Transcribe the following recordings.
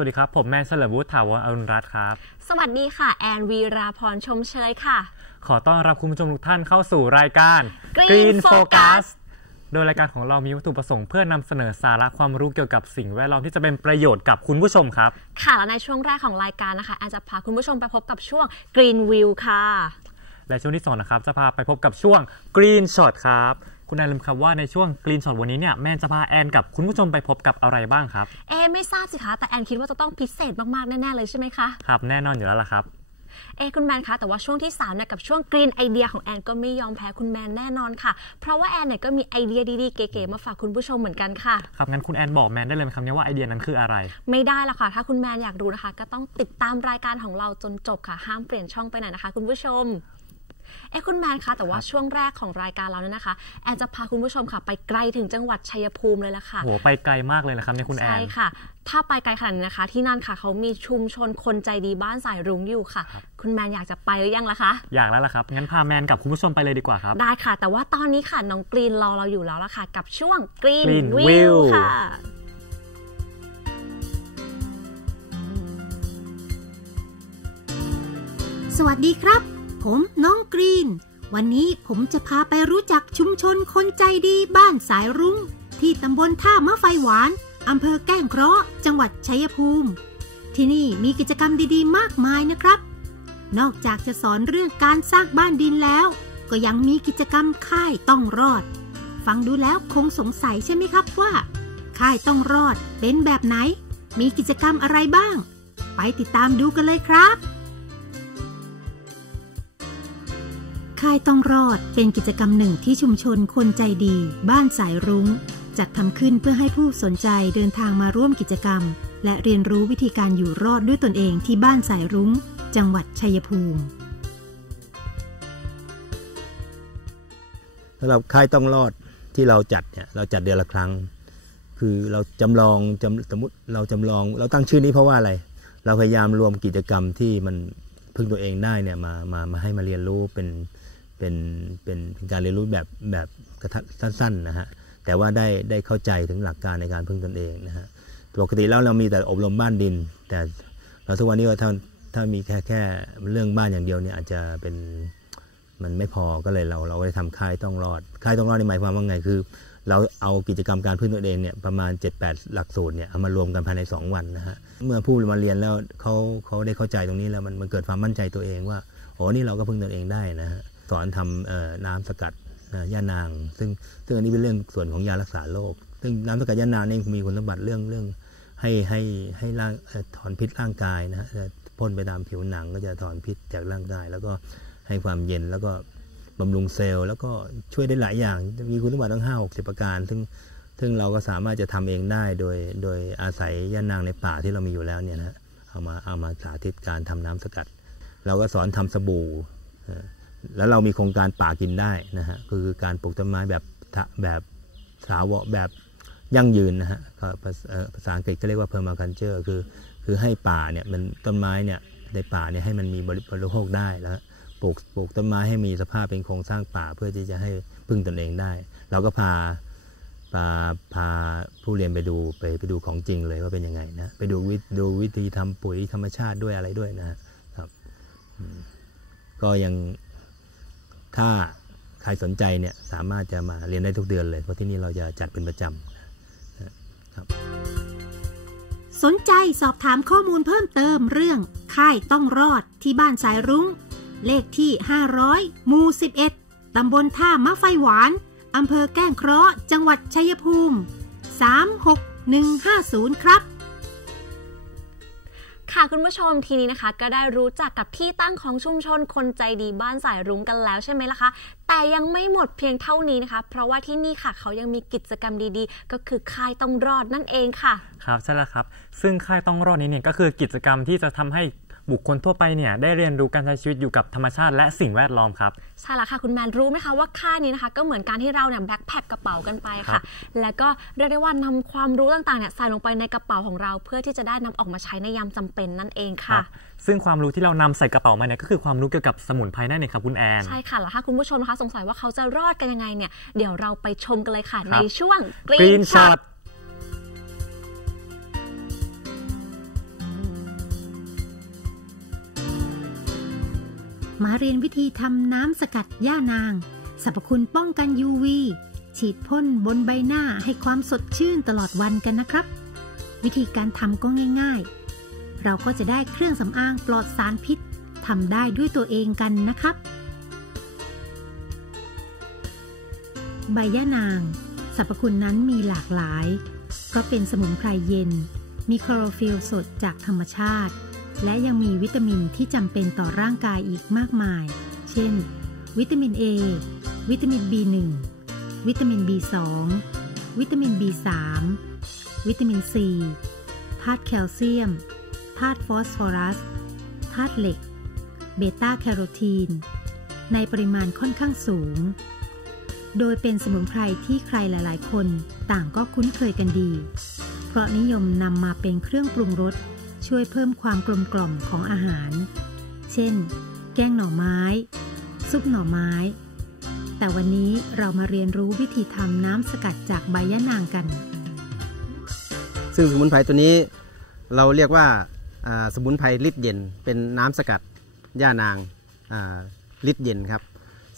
วัสดีครับ ผมแมนเฉลิมวุฒิถาวรอรุณรัตน์ครับ สวัสดีค่ะ แอนวีราพรชมเชยค่ะ ขอต้อนรับคุณผู้ชมทุกท่านเข้าสู่รายการ Green Focus โดยรายการของเรามีวัตถุประสงค์เพื่อนำเสนอสาระความรู้เกี่ยวกับสิ่งแวดล้อมที่จะเป็นประโยชน์กับคุณผู้ชมครับ ค่ะ และในช่วงแรกของรายการนะคะแอนจะพาคุณผู้ชมไปพบกับช่วง Green View ค่ะ และช่วงที่สองนะครับจะพาไปพบกับช่วง Green Shot ครับ คุณแอนลืมครับว่าในช่วง Green Shot วันนี้เนี่ยแมนจะพาแอนกับคุณผู้ชมไปพบกับอะไรบ้างครับเอะไม่ทราบสิคะ แต่แอนคิดว่าจะต้องพิเศษมากๆ แน่ ๆ เลยใช่ไหมคะ ครับแน่นอนอยู่แล้วล่ะครับ เอะคุณแมนคะแต่ว่าช่วงที่3เนี่ยกับช่วง Green Idea ของแอนก็ไม่ยอมแพ้คุณแมนแน่นอนค่ะ เพราะว่าแอนเนี่ยก็มีไอเดียดีๆเก๋ๆมาฝากคุณผู้ชมเหมือนกันค่ะ ครับงั้นคุณแอนบอกแมนได้เลยไหมครับเนี่ยว่าไอเดียนั้นคืออะไร ไม่ได้ละค่ะ ถ้าคุณแมนอยากรู้นะคะ ก็ต้องติดตามรายการของเราจนจบค่ะห้ามเปลี่ยนช่องไปไหนนะคะ คุณผู้ชม เอ้คุณแมนคะแต่ว่าช่วงแรกของรายการเราเนี่ยนะคะ แอนจะพาคุณผู้ชมค่ะ ไปไกลถึงจังหวัดชัยภูมิเลยละค่ะโหไปไกลมากเลยนะครับเนี่ยคุณแอใช่นค่ะ ถ้าไปไกลขนาดนี้นะคะ ที่นั่นค่ะเขามีชุมชนคนใจดีบ้านสายรุ้งอยู่ค่ะ คุณแมนอยากจะไปหรือยังล่ะคะ อยากแล้วล่ะครับ งั้นพาแมนกับคุณผู้ชมไปเลยดีกว่าครับ ได้ค่ะ แต่ว่าตอนนี้ค่ะน้องกรีนรอเราอยู่แล้วล่ะค่ะ กับช่วง Green, Green View View ค่ะสวัสดีครับ ผมน้องกรีน วันนี้ผมจะพาไปรู้จักชุมชนคนใจดีบ้านสายรุ้ง ที่ตำบลท่ามะไฟหวานอำเภอแก้งเคราะห์จังหวัดชัยภูมิ ที่นี่มีกิจกรรมดีๆ มากมายนะครับ นอกจากจะสอนเรื่องการสร้างบ้านดินแล้ว ก็ยังมีกิจกรรมค่ายต้องรอด ฟังดูแล้วคงสงสัยใช่ไหมครับว่า ค่ายต้องรอดเป็นแบบไหน มีกิจกรรมอะไรบ้าง ไปติดตามดูกันเลยครับ ค่ายต้องรอดเป็นกิจกรรมหนึ่งที่ชุมชนคนใจดี บ้านสายรุง้ง จัดทำขึ้นเพื่อให้ผู้สนใจเดินทางมาร่วมกิจกรรม และเรียนรู้วิธีการอยู่รอดด้วยตนเองที่บ้านสายรุง้ง จังหวัดชัยภูมิสำหรับค่ายต้องรอดที่เราจัดเนี่ยเราจัดเดือนละครั้ง คือเราจำลองจำสมมติเราจำลอง เราตั้งชื่อนี้เพราะว่าอะไร เราพยายามรวมกิจกรรมที่มันพึ่งตัวเองได้เนี่ยมามามาให้มาเรียนรู้เป็น เป็นเป็นเป็นการเรียนรู้แบบแบบกระทัสั้นๆนะฮะแต่ว่าได้ได้เข้าใจถึงหลักการในการพึ่งตนเองนะฮะปกติแล้วเรามีแต่อบรมบ้านดิน แต่เราทุกวันนี้ก็ถ้าถ้ามีแค่แค่เรื่องบ้านอย่างเดียวเนี่ยอาจจะเป็นมันไม่พอก็เลยเราเราได้ทำค่ายต้องรอดค่ายต้องรอดในหมายความว่าไงคือ เราเอากิจกรรมการพึ่งตัวเองเนี่ยประมาณ 7-8 หลักสูตรเนี่ยเอามารวมกันภายใน 2 วันนะฮะเมื่อผู้มาเรียนแล้วเขาเขาได้เข้าใจตรงนี้แล้วมันมันเกิดความมั่นใจตัวเองว่าโอ้นี่เราก็พึ่งตัวเองได้นะฮะ สอนทำน้ำสกัดย่านาง ซึ่งซึ่งอันนี้เป็นเรื่องส่วนของยารักษาโรคซึ่งน้ำสกัดย่านางเนี่มีคุณสมบัติเรื่องเรื่องให้ให้ให้ร่างถอนพิษร่างกายนะฮะพ่นไปตามผิวหนังก็จะถอนพิษจากร่างกาย แล้วก็ให้ความเย็นแล้วก็บำรุงเซลล์แล้วก็ช่วยได้หลายอย่าง มีคุณสมบัติทั้งห้าหกสิบประการ ซึ่งซึ่งเราก็สามารถจะทำเองได้โดยโดยอาศัยย่านางในป่าที่เรามีอยู่แล้วเนี่ยนะฮะเอามาเอามาสาธิตการทำน้ำสกัด เราก็สอนทำสบู่ แล้วเรามีโครงการป่ากินได้นะฮะคือการปลูกต้นไม้แบบแบบสาวะแบบยั่งยืนนะฮะภาษาอังกฤษก็เรียกว่า permaculture คือคือให้ป่าเนี่ยมันต้นไม้เนี่ยในป่าเนี่ยให้มันมีบริบรโภคได้แล้วปลูกปลูกต้นไม้ให้มีสภาพเป็นโครงสร้างป่าเพื่อที่จะให้พึ่งตนเองได้ เราก็พาพาพาผู้เรียนไปดูไปไปดูของจริงเลยว่าเป็นยังไงนะไปดูวิดูวิธีทำปุ๋ยธรรมชาติด้วยอะไรด้วยนะครับก็ยัง ถ้าใครสนใจเนี่ยสามารถจะมาเรียนได้ทุกเดือนเลยเพราะที่นี่เราจะจัดเป็นประจำครับ สนใจสอบถามข้อมูลเพิ่มเติมเรื่องค่ายต้องรอดที่บ้านสายรุง้ง เลขที่ 500หมู่11 ตำบลท่ามะไฟหวาน อำเภอแก้งเคราะห์จังหวัดชัยภูมิ 36150 ครับ ค่ะคุณผู้ชมทีนี้นะคะ ก็ได้รู้จักกับที่ตั้งของชุมชนคนใจดีบ้านสายรุ้งกันแล้วใช่ไหมล่ะคะ แต่ยังไม่หมดเพียงเท่านี้นะคะ เพราะว่าที่นี่ค่ะเขายังมีกิจกรรมดีๆ ก็คือค่ายต้องรอดนั่นเองค่ะ ครับใช่แล้วครับ ซึ่งค่ายต้องรอดนี้เนี่ยก็คือกิจกรรมที่จะทำให้ บุคคลทั่วไปเนี่ยได้เรียนรู้การใช้ชีวิตอยู่กับธรรมชาติและสิ่งแวดล้อมครับ ใช่แล้วค่ะคุณแมนรู้ไหมคะว่าค่ายนี้นะคะ ก็เหมือนการที่เราเนี่ยแบ็คแพคกระเป๋ากันไปครัค่ะบแล้วก็เรียกได้ว่านำความรู้ต่างๆเนี่ยใส่ลงไปในกระเป๋าของเรา เพื่อที่จะได้นำออกมาใช้ในยามจำเป็นนั่นเองคค่ะรับซึ่งความรู้ที่เรานำใส่กระเป๋ามาเนี่ยก็คือความรู้เกี่ยวกับสมุนไพรนั่นเองครับคุณแอนใช่ค่ะแล้วถ้าคุณผู้ชมนะคะสงสัยว่าเขาจะรอดกันยังไงเนี่ยเดี๋ยวเราไปชมกันเลยค่ะคในรับช่วง Green Shot มาเรียนวิธีทำน้ำสกัดย่านาง สรรพคุณป้องกัน UV ฉีดพ่นบนใบหน้าให้ความสดชื่นตลอดวันกันนะครับ วิธีการทำก็ง่าย ๆ เราก็จะได้เครื่องสำอางปลอดสารพิษทำได้ด้วยตัวเองกันนะครับ ใบย่านาง สรรพคุณนั้นมีหลากหลาย เพราะเป็นสมุนไพรเย็น มีคลอโรฟิลสดจากธรรมชาติ และยังมีวิตามินที่จำเป็นต่อร่างกายอีกมากมาย เช่น วิตามิน A วิตามิน B1 วิตามิน B2 วิตามิน B3 วิตามิน C ธาตุแคลเซียม ธาตุฟอสฟอรัส ธาตุเหล็ก เบต้าแคโรทีน ในปริมาณค่อนข้างสูง โดยเป็นสมุนไพรที่ใครหลาย ๆ คนต่างก็คุ้นเคยกันดี เพราะนิยมนำมาเป็นเครื่องปรุงรส ช่วยเพิ่มความกลมกล่อมของอาหาร เช่น แกงหน่อไม้ ซุปหน่อไม้ แต่วันนี้เรามาเรียนรู้วิธีทำน้ำสกัดจากใบยะนางกัน ซึ่งสมุนไพรตัวนี้เราเรียกว่าสมุนไพรลิตรเย็น เป็นน้ำสกัดย่านางลิตรเย็นครับ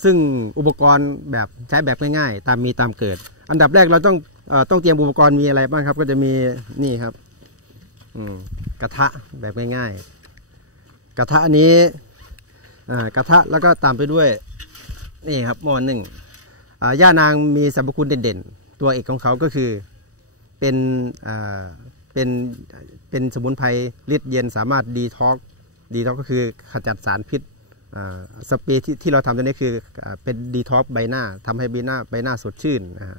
ซึ่งอุปกรณ์แบบใช้แบบง่ายๆ ตามมีตามเกิด อันดับแรกเราต้องอต้องเตรียมอุปกรณ์มีอะไรบ้างครับ ก็จะมีนี่ครับอืม กระทะแบบง่ายๆ กระทะอันนี้กระทะแล้วก็ตามไปด้วยนี่ครับหม้อหนึ่งย่านางมีสรรพคุณเด่นๆ ตัวเอกของเขาก็คือเป็นเป็นเป็นสมุนไพรฤทธิ์เย็นสามารถดีท็อกดีท็อกก็คือขจัดสารพิษสเปรย์ที่ที่เราทำตัวนี้คืออเป็นดีท็อกใบหน้าทำให้ใบหน้าใบหน้าสดชื่นนะฮะ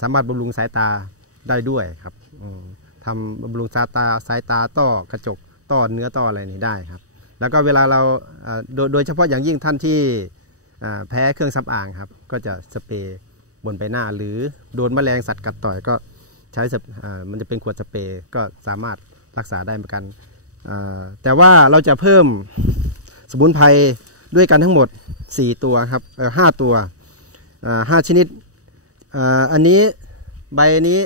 สามารถบำรุงสายตาได้ด้วยครับอื ทำบำรุงสายตาสายตาต้อกระจกต้อเนื้อต้ออะไรนี่ได้ครับ แล้วก็เวลาเราโดยโดยเฉพาะอย่างยิ่งท่านที่แพ้เครื่องสำอางครับ ก็จะสเปรย์บนใบหน้า หรือโดนแมลงสัตว์กัดต่อยก็ใช้มันจะเป็นขวดสเปรย์ก็สามารถรักษาได้เหมือนกัน แต่ว่าเราจะเพิ่มสมุนไพรด้วยกันทั้งหมด 4 ตัวครับห้าตัวห้าชนิด อันนี้ใบนี้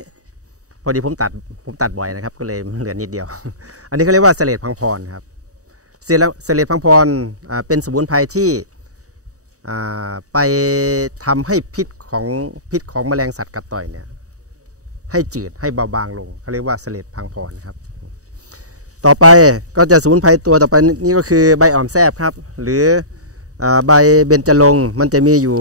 อดีผมตัดผมตัดบ่อยนะครับ ก็เลยเหลือนิดเดียว อันนี้เขาเรียกว่าเสลดพังพรครับเสลดเสลดพังพรเป็นสมุนไพรที่ไปทำให้พิษของพิษของแมลงสัตว์กัดต่อยเนี่ยให้จืดให้เบาบางลงเขาเรียกว่าเสลดพังพรครับ ต่อไปก็จะสมุนไพรตัวต่อไปนี่ก็คือใบอ่อมแซบครับ หรือใบเบญจรงมันจะมีอยู่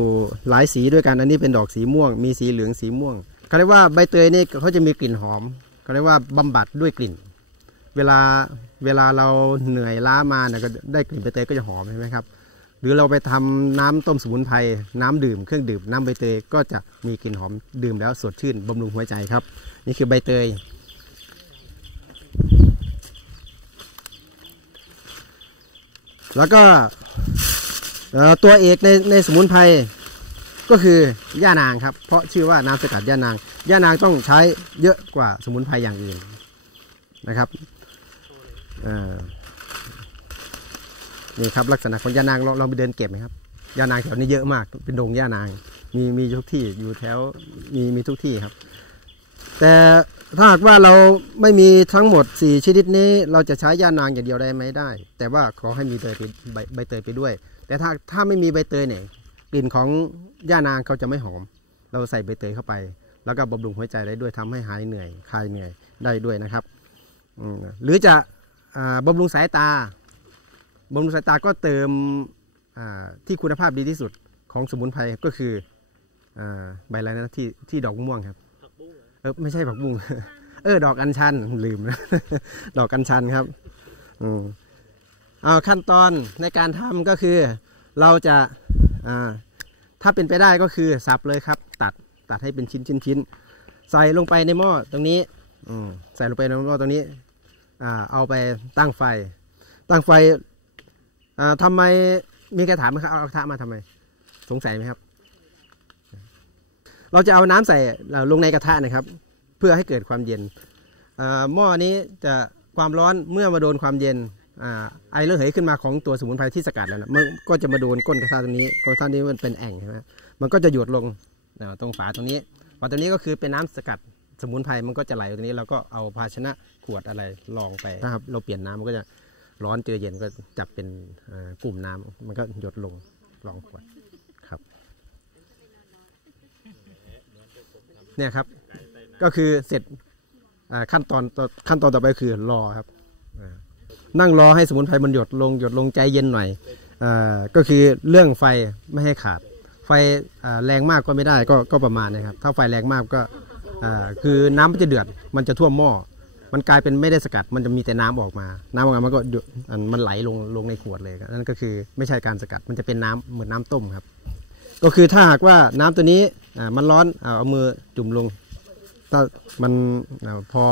หลายสีด้วยกันอันนี้เป็นดอกสีม่วง มีสีเหลืองสีม่วง เขาเรียกว่าใบเตยนี่เขาจะมีกลิ่นหอมเขาเรียกว่าบำบัดด้วยกลิ่น เวลาเวลาเราเหนื่อยล้ามาเนี่ยก็ได้กลิ่นใบเตยก็จะหอมใช่ไหมครับ หรือเราไปทำน้ำต้มสมุนไพรน้ำดื่มเครื่องดื่มน้ำใบเตยก็จะมีกลิ่นหอมดื่มแล้วสดชื่นบำรุงหัวใจครับ นี่คือใบเตยแล้วก็ตัวเอกในในสมุนไพร ก็คือย่านางครับ เพราะชื่อว่าน้ำสกัดย่านาง ย่านางต้องใช้เยอะกว่าสมุนไพรอย่างอื่นนะครับนี่ครับลักษณะของย่านางลองลองไปเดินเก็บไหมครับย่านางแถวนี้เยอะมาก เป็นดงย่านาง มีมีทุกที่อยู่แถวมีมีทุกที่ครับ แต่ถ้าหากว่าเราไม่มีทั้งหมด 4 ชนิดนี้เราจะใช้ย่านางอย่างเดียวได้ไหมได้ แต่ว่าขอให้มีใบเตยไปใบใบเตยไปด้วย แต่ถ้าถ้าไม่มีใบเตยเนี่ย กลิ่นของย่านางเขาจะไม่หอม เราใส่ใบเตยเข้าไป แล้วก็บำรุงหัวใจได้ด้วยทำให้หายเหนื่อยคลายเหนื่อยได้ด้วยนะครับอืมหรือจะอ่าบำรุงสายตาบำรุงสายตาก็เติมอ่าที่คุณภาพดีที่สุดของสมุนไพรก็คืออาใบอะไรนะที่ที่ดอกม่วงครับเออไม่ใช่ผักบุ้งเออดอกอัญชันลืมนะดอกอัญชันครับอืมเอาขั้นตอนในการทำก็คือเราจะ อ่าถ้าเป็นไปได้ก็คือสับเลยครับ ตัดตัดให้เป็นชิ้นชิ้นชิ้นใส่ลงไปในหม้อตรงนี้อืมใส่ลงไปในหม้อตรงนี้อ่าเอาไปตั้งไฟ ตั้งไฟอ่าทำไมมีใครถามไหมครับเอากระทะมาทำไม สงสัยไหมครับ เราจะเอาน้ำใส่ลงในกระทะนะครับ เพื่อให้เกิดความเย็นหม้อนี้จะความร้อนเมื่อมาโดนความเย็น ไอระเหยขึ้นมาของตัวสมุนไพรที่สกัดแล้วนะมันก็จะมาโดนก้นกระทะตรงนี้กระทะนี้มันเป็นแอ่งใช่ไหมมันก็จะหยดลงตรงฝาตรงนี้ฝาตรงนี้ก็คือเป็นน้ำสกัดสมุนไพรมันก็จะไหลตรงนี้เราก็เอาภาชนะขวดอะไรรองไปนะครับ เราเปลี่ยนน้ำมันก็จะร้อนเจอเย็นก็จับเป็นกลุ่มน้ำมันก็หยดลงรองขวดครับเนี่ยครับก็คือเสร็จขั้นตอนต่อขั้นตอนต่อไปคือรอครับ นั่งรอให้สมุนไพรมันหยดลงหยดลงใจเย็นหน่อยอก็คือเรื่องไฟไม่ให้ขาด ไฟแรงมากก็ไม่ได้ก็ก็ประมาณนะครับ ถ้าไฟแรงมากก็คือน้ำมันจะเดือดมันจะท่วมหม้อมันกลายเป็นไม่ได้สกัดมันจะมีแต่น้ำออกมา น้ำออกมามันก็มันไหลลงลงในขวดเลยนั่นก็คือไม่ใช่การสกัดมันจะเป็นน้ำเหมือนน้ำต้มครับ ก็คือถ้าหากว่าน้ำตัวนี้มันร้อนเอามือจุ่มลง ถ้ามันอพอ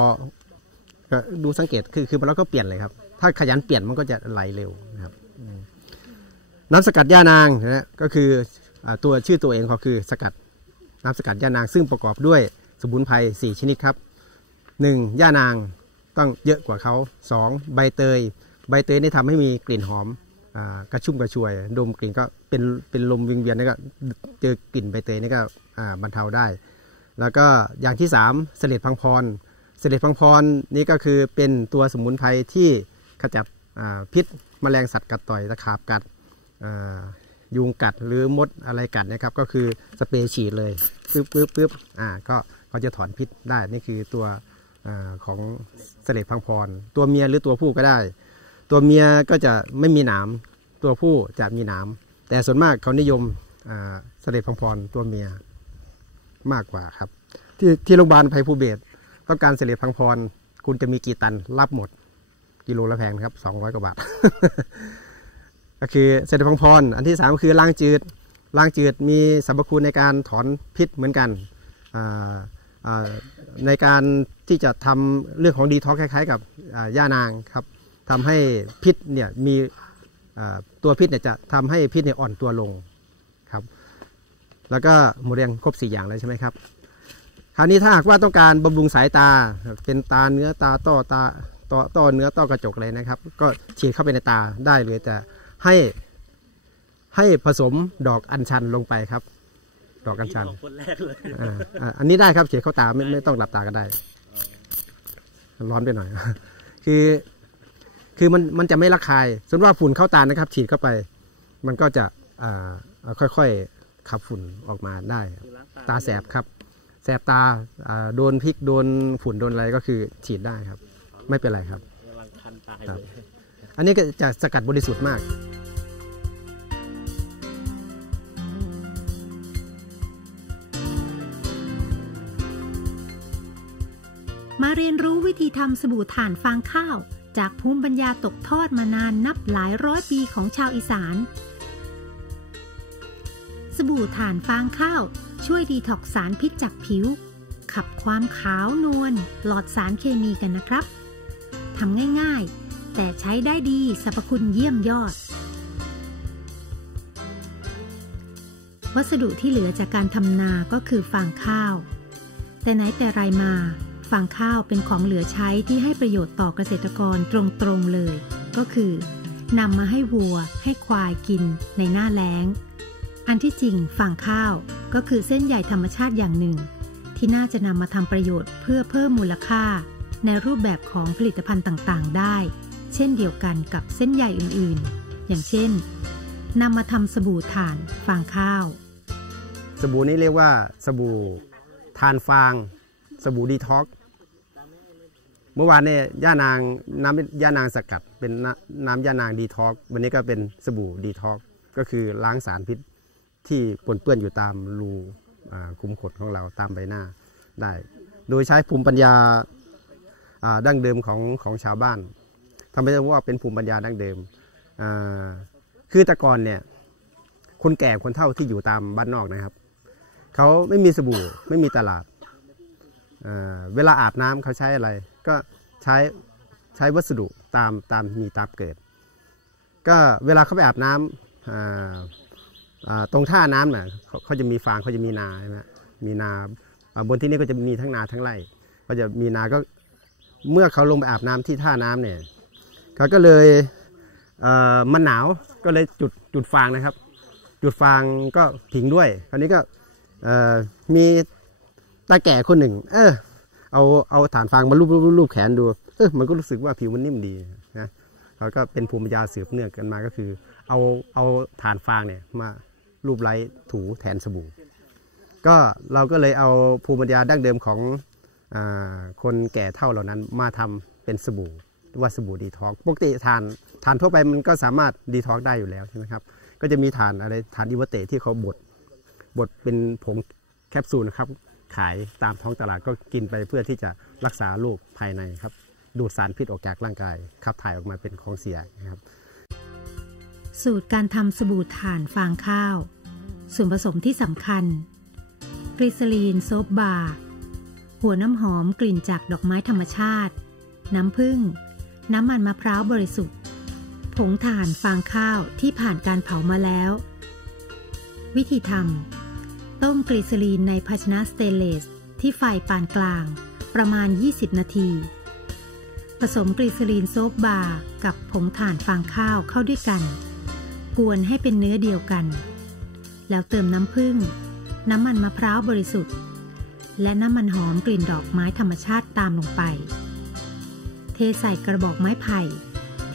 ดูสังเกตคือคือเราก็เปลี่ยนเลยครับ ถ้าขยันเปลี่ยนมันก็จะไหลเร็วนะครับน้ำสกัดย่านางนะฮะก็คืออตัวชื่อตัวเองเขาคือสกัดน้ำสกัดย่านาง ซึ่งประกอบด้วยสมุนไพรสี่ชนิดครับหนึ่งย่านางต้องเยอะกว่าเขาสองใบเตย ใบเตยนี่ทำให้มีกลิ่นหอมอกระชุ่มกระชวย ดมกลิ่นก็เป็นเป็นลมวิงเวียนนี่ก็เจอกลิ่นใบเตยนี่ก็บรรเทาได้ แล้วก็อย่างที่ 3 เสล็ดพังพร เสล็ดพังพรนี่ก็คือเป็นตัวสมุนไพรที่ ขจัดพิษแมลงสัตว์กัดต่อยตะขาบกัดยุงกัดหรือมดอะไรกัดนะครับ ก็คือสเปรย์ฉีดเลยปึ๊บปึ๊บปึ๊บอ่าก็ก็จะถอนพิษได้นี่คือตัวอของเสลดพังพร ตัวเมียหรือตัวผู้ก็ได้ ตัวเมียก็จะไม่มีหนามตัวผู้จะมีหนามแต่ส่วนมากเขานิยมเสลดพังพรตัวเมียมากกว่าครับ ที่ที่โรงพยาบาลไพภูเบศต้องการเสลียดพังพรคุณจะมีกี่ตันรับหมด กิโลละแพงนะครับสองร้อยกว่าบาท ก็คือเสลียดพังพร อันที่สามก็คือล้างจืดล้างจืดมีสรรพคุณในการถอนพิษเหมือนกันในการที่จะทำเรื่องของดีท็อกคล้ายๆ กับย่านางครับทำให้พิษเนี่ยมีตัวพิษเนี่ยจะทำให้พิษเนี่ยอ่อนตัวลงครับ แล้วก็หมดเรียงครบสี่อย่างเลยใช่ไหมครับคราวนี้ถ้าหากว่าต้องการบำรุงสายตาเป็นตาเนื้อตาต้อตา ต้อต้อเนื้อต้อกระจกเลยนะครับ ก็ฉีดเข้าไปในตาได้เลยแต่ให้ให้ผสมดอกอัญชันลงไปครับ ดอกอัญชันคนแรกเลยอ่าอ่าอันนี้ได้ครับฉีดเข้าตาไม่ไม่ต้องหลับตาก็ได้ ร้อนไปหน่อย คือ คือมันมันจะไม่ระคายสมมติว่าฝุ่นเข้าตานะครับ ฉีดเข้าไป มันก็จะอ่าค่อยๆขับฝุ่นออกมาได้ ตาแสบครับ แสบตาอ่าโดนพริกโดนฝุ่นโดนอะไรก็คือฉีดได้ครับ ไม่เป็นไรครับกำลังคันตายครับอันนี้ก็จะสกัดบริสุทธิ์มากมาเรียนรู้วิธีทำสบู่ถ่านฟางข้าว จากภูมิปัญญาตกทอดมานานนับหลายร้อยปีของชาวอีสาน สบู่ถ่านฟางข้าว ช่วยดีท็อกซ์สารพิษจากผิว ขับความขาวนวลปลอดสารเคมีกันนะครับ ทำง่ายๆ แต่ใช้ได้ดีสรรพคุณเยี่ยมยอด วัสดุที่เหลือจากการทำนาก็คือฟางข้าว แต่ไหนแต่ไรมาฟางข้าวเป็นของเหลือใช้ที่ให้ประโยชน์ต่อเกษตรกรตรงๆเลย ก็คือนำมาให้วัวให้ควายกินในหน้าแล้ง อันที่จริงฟางข้าวก็คือเส้นใยธรรมชาติอย่างหนึ่ง ที่น่าจะนำมาทำประโยชน์เพื่อเพิ่มมูลค่า ในรูปแบบของผลิตภัณฑ์ต่างๆ ได้ เช่นเดียวกันกับเส้นใยอื่นๆ อย่างเช่นนำมาทำสบู่ถ่านฟางข้าว สบู่นี้เรียกว่าสบู่ทานฟาง สบู่ดีท็อกเมื่อวานเนี่ยย่านางน้ำย่านางสกัด เป็นน้ำย่านางดีท็อกวันนี้ก็เป็นสบู่ดีท็อกก็คือล้างสารพิษที่ปนเปื้อนอยู่ตามรูคุ้มขนของเราตามใบหน้าได้ โดยใช้ภูมิปัญญา ดั้งเดิมของของชาวบ้านทำไมจะว่าเป็นภูมิปัญญาดั้งเดิม คือแต่ก่อนเนี่ยคนแก่คนเฒ่าที่อยู่ตามบ้านนอกนะครับ เขาไม่มีสบู่ไม่มีตลาดเเวลาอาบน้ำเขาใช้อะไร ก็ใช้ใช้วัสดุตามตามมีตามเกิด ก็เวลาเขาไปอาบน้ำอ่าตรงท่าน้ำเน่ะเขาจะมีฟางเขาจะมีนาใช่ไหมมีนาอ่าบนที่นี่ก็จะมีทั้งนาทั้งไร่ ก็จะมีนาก็ เมื่อเขาลงไปอาบน้ำที่ท่าน้ำเนี่ยเขาก็เลยเอ่อมันหนาวก็เลยจุดจุดฟางนะครับ จุดฟางก็ผิงด้วย คราวนี้ก็เอ่อมีตาแก่คนหนึ่ง เออเอาเอาฐานฟางมาลูบลูบลูบแขนดูเออมันก็รู้สึกว่าผิวมันนิ่มดีนะเขาก็เป็นภูมิปัญญาสืบเนื่องกันมาก็คือ เอาเอาฐานฟางเนี่ยมารูปไล้ถูแทนสบู่ก็เราก็เลยเอาภูมิปัญญาดั้งเดิมของ คนแก่เท่าเหล่านั้นมาทำเป็นสบู่หรือว่าสบู่ดีท็อกปกติทานทานทั่วไปมันก็สามารถดีท็อกได้อยู่แล้วใช่ไหมครับก็จะมีฐานอะไรฐานอิวเตที่เขาบดบดเป็นผงแคปซูลนะครับขายตามท้องตลาดก็กินไปเพื่อที่จะรักษาโรคภายในครับ ดูดสารพิษออกจากร่างกายขับถ่ายออกมาเป็นของเสียนะครับ สูตรการทำสบู่ถ่านฟางข้าว ส่วนผสมที่สำคัญกริซลีนโซปบาร์ หัวน้ำหอมกลิ่นจากดอกไม้ธรรมชาติ น้ำผึ้ง น้ำมันมะพร้าวบริสุทธิ์ ผงถ่านฟางข้าวที่ผ่านการเผามาแล้ว วิธีทำ ต้มกลีเซอรีนในภาชนะสเตนเลส ที่ไฟปานกลาง ประมาณ 20 นาที ผสมกลีเซอรีนโซปบาร์กับผงถ่านฟางข้าวเข้าด้วยกัน กวนให้เป็นเนื้อเดียวกัน แล้วเติมน้ำผึ้ง น้ำมันมะพร้าวบริสุทธิ์ และน้ำมันหอมกลิ่นดอกไม้ธรรมชาติตามลงไป เทใส่กระบอกไม้ไผ่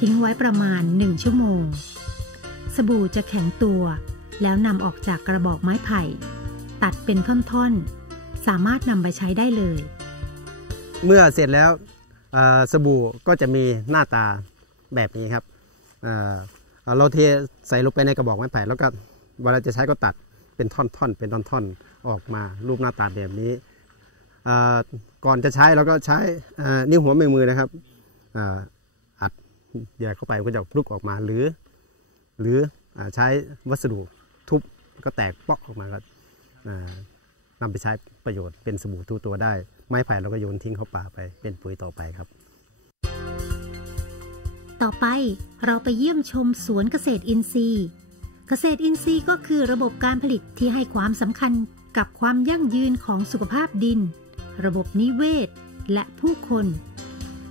ทิ้งไว้ประมาณ 1 ชั่วโมง สบู่จะแข็งตัว แล้วนำออกจากกระบอกไม้ไผ่ ตัดเป็นท่อนๆ สามารถนำไปใช้ได้เลย เมื่อเสร็จแล้วสบู่ก็จะมีหน้าตาแบบนี้ครับเเราเทใส่ลงไปในกระบอกไม้ไผ่แล้วก็เวลาจะใช้ก็ตัดเป็นท่อนๆ เป็นท่อนๆ ออกมารูปหน้าตาแบบนี้ ก่อนจะใช้เราก็ใช้นิ้วหัวแม่มือนะครับอัดแยกเข้าไปก็จะพลุกออกมาหรือ หรืออใช้วัสดุทุบก็แตกปาะออกมาก็นำไปใช้ประโยชน์เป็นสบู่ทุตัวได้ ไม้ไผ่เราก็โยนทิ้งเข้าป่าไปเป็นปุ๋ยต่อไปครับ ต่อไปเราไปเยี่ยมชมสวนเกษตรอินทรีย์ เกษตรอินทรีย์ก็คือระบบการผลิตที่ให้ความสำคัญกับความยั่งยืนของสุขภาพดิน ระบบนิเวศ และผู้คน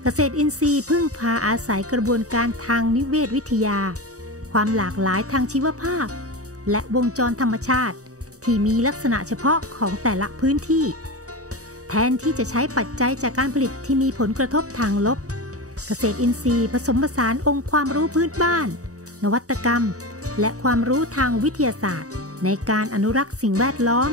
เกษตรอินทรีย์พึ่งพาอาศัยกระบวนการทางนิเวศวิทยา ความหลากหลายทางชีวภาพ และวงจรธรรมชาติ ที่มีลักษณะเฉพาะของแต่ละพื้นที่ แทนที่จะใช้ปัจจัยจากการผลิตที่มีผลกระทบทางลบ เกษตรอินทรีย์ผสมผสานองค์ความรู้พื้นบ้าน นวัตกรรม และความรู้ทางวิทยาศาสตร์ ในการอนุรักษ์สิ่งแวดล้อม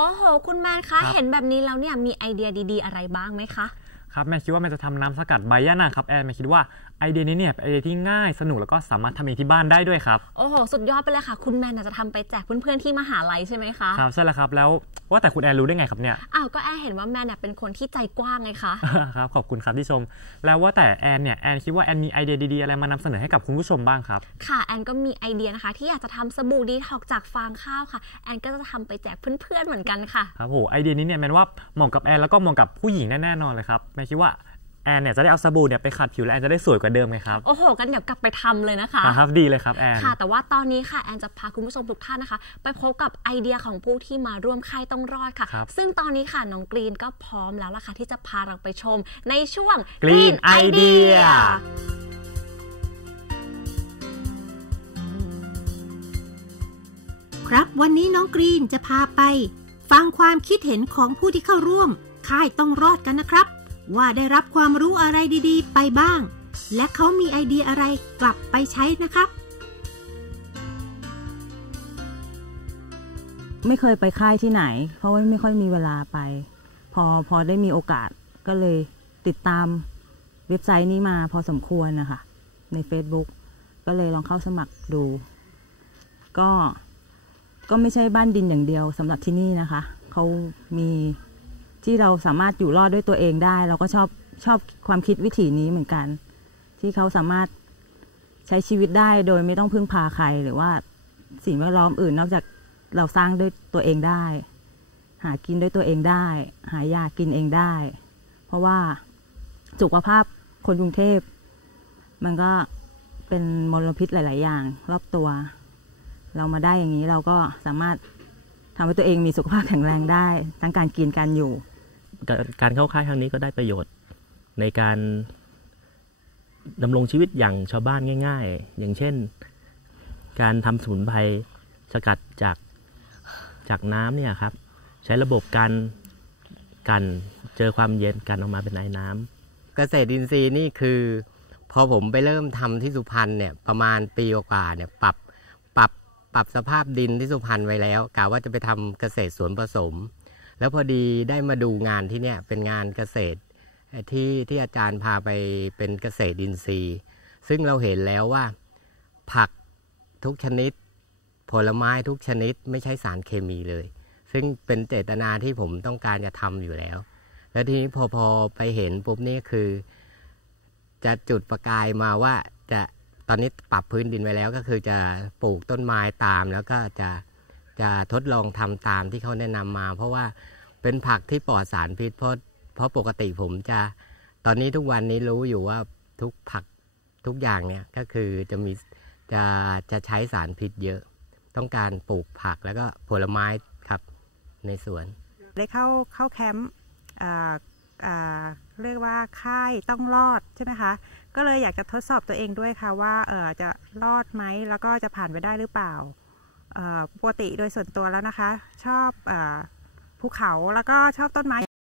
โอ้โห คุณแมนคะครับเห็นแบบนี้แล้วเนี่ยมีไอเดียดีๆ อะไรบ้างไหมคะ ครับแม่คิดว่าแม่จะทำน้ำสกัดใบย่านางครับแอนแม่คิดว่า ไอเดียนี้เนี่ยเป็นไอเดียที่ง่ายสนุกแล้วก็สามารถทำเองที่บ้านได้ด้วยครับ โอ้โห สุดยอดไปเลยค่ะ คุณแมนน่ะจะทำไปแจกเพื่อนๆที่มหาลัยใช่ไหมคะครับใช่แล้วครับแล้วว่าแต่คุณแอนรู้ได้ไงครับเนี่ย อ้าวก็แอนเห็นว่าแมนน่ะเป็นคนที่ใจกว้างไงคะครับขอบคุณครับที่ชม แล้วว่าแต่แอนเนี่ยแอนคิดว่าแอนมีไอเดียดีๆอะไรมานำเสนอให้กับคุณผู้ชมบ้างครับ ค่ะแอนก็มีไอเดียนะคะ ที่อยากจะทำสบู่ดีท็อกจากฟางข้าวค่ะแอนก็จะทำไปแจกเพื่อนๆเหมือนกันค่ะ ครับโหไอเดียนี้เนี่ยแมนว่าเหมาะกับแอนแล้วก็เหมาะกับผู้หญิงแน่ๆนอนเลยครับแมนคิดว่า แอนเนี่ยจะได้เอาสบู่เนี่ยไปขัดผิวและแอนจะได้สวยกว่าเดิมไงครับ โอ้โห กันเดี๋ยวกลับไปทำเลยนะคะอ่าครับดีเลยครับแอน ค่ะ แต่ว่าตอนนี้ค่ะแอนจะพาคุณผู้ชมทุกท่านนะคะ ไปพบกับไอเดียของผู้ที่มาร่วมค่ายต้องรอดค่ะครับซึ่งตอนนี้ค่ะน้องกรีนก็พร้อมแล้วล่ะค่ะที่จะพาเราไปชมในช่วง Green Idea ครับวันนี้น้องกรีนจะพาไป ฟังความคิดเห็นของผู้ที่เข้าร่วมค่ายต้องรอดกันนะครับ ว่าได้รับความรู้อะไรดีๆ ไปบ้าง และเขามีไอเดียอะไรกลับไปใช้นะครับ ไม่เคยไปค่ายที่ไหน เพราะว่าไม่ค่อยมีเวลาไป พอพอได้มีโอกาสก็เลยติดตามเว็บไซต์นี้มาพอสมควรนะคะ ใน Facebook ก็เลยลองเข้าสมัครดู ก็ก็ไม่ใช่บ้านดินอย่างเดียวสำหรับที่นี่นะคะ เขามี ที่เราสามารถอยู่รอดด้วยตัวเองได้ เราก็ชอบชอบความคิดวิถีนี้เหมือนกัน ที่เขาสามารถใช้ชีวิตได้โดยไม่ต้องพึ่งพาใครหรือว่าสิ่งแวดล้อมอื่นนอกจากเราสร้างด้วยตัวเองได้ หากินด้วยตัวเองได้ หายากินเองได้ เพราะว่าสุขภาพคนกรุงเทพ มันก็เป็นมลพิษหลาย ๆ อย่าง รอบตัว เรามาได้อย่างนี้เราก็สามารถทำให้ตัวเองมีสุขภาพแข็งแรงได้ ทั้งการกินการอยู่ การเข้าค่ายครั้งนี้ก็ได้ประโยชน์ในการดำรงชีวิตอย่างชาวบ้านง่าย ๆ อย่างเช่น การทำสมุนไพรสกัดจากจากน้ำเนี่ยครับ ใช้ระบบการกันเจอความเย็นกันออกมาเป็นไอ้น้ำเกษตรอินทรีย์นี่คือ พอผมไปเริ่มทำที่สุพรรณเนี่ยประมาณปีกว่าเนี่ยปรับปรับปรับสภาพดินที่สุพรรณไว้แล้วกะว่าจะไปทำเกษตรสวนผสม แล้วพอดีได้มาดูงานที่เนี่ยเป็นงานเกษตรที่ที่อาจารย์พาไปเป็นเกษตรอินทรีย์ ซึ่งเราเห็นแล้วว่า ผักทุกชนิด ผลไม้ทุกชนิดไม่ใช่สารเคมีเลย ซึ่งเป็นเจตนาที่ผมต้องการจะทำอยู่แล้ว แล้วทีนี้พอพอไปเห็นปุ๊บนี่คือ จะจุดประกายมาว่าจะตอนนี้ปรับพื้นดินไว้แล้วก็คือจะปลูกต้นไม้ตามแล้วก็จะ จะทดลองทำตามที่เขาแนะนำมา เพราะว่าเป็นผักที่ปลอดสารพิษเพราะเพราะปกติผมจะ ตอนนี้ทุกวันนี้รู้อยู่ว่าทุกผักทุกอย่างเนี่ยก็คือจะมีจะจะใช้สารพิษเยอะ ต้องการปลูกผักแล้วก็ผลไม้ครับในสวน ได้เข้าเข้าแคมป์เรียกว่าค่ายต้องรอดใช่ไหมคะ ก็เลยอยากจะทดสอบตัวเองด้วยค่ะว่าจะรอดไหมแล้วก็จะผ่านไปได้หรือเปล่า ปกติโดยส่วนตัวแล้วนะคะ ชอบอภูเขาแล้วก็ชอบต้นไม้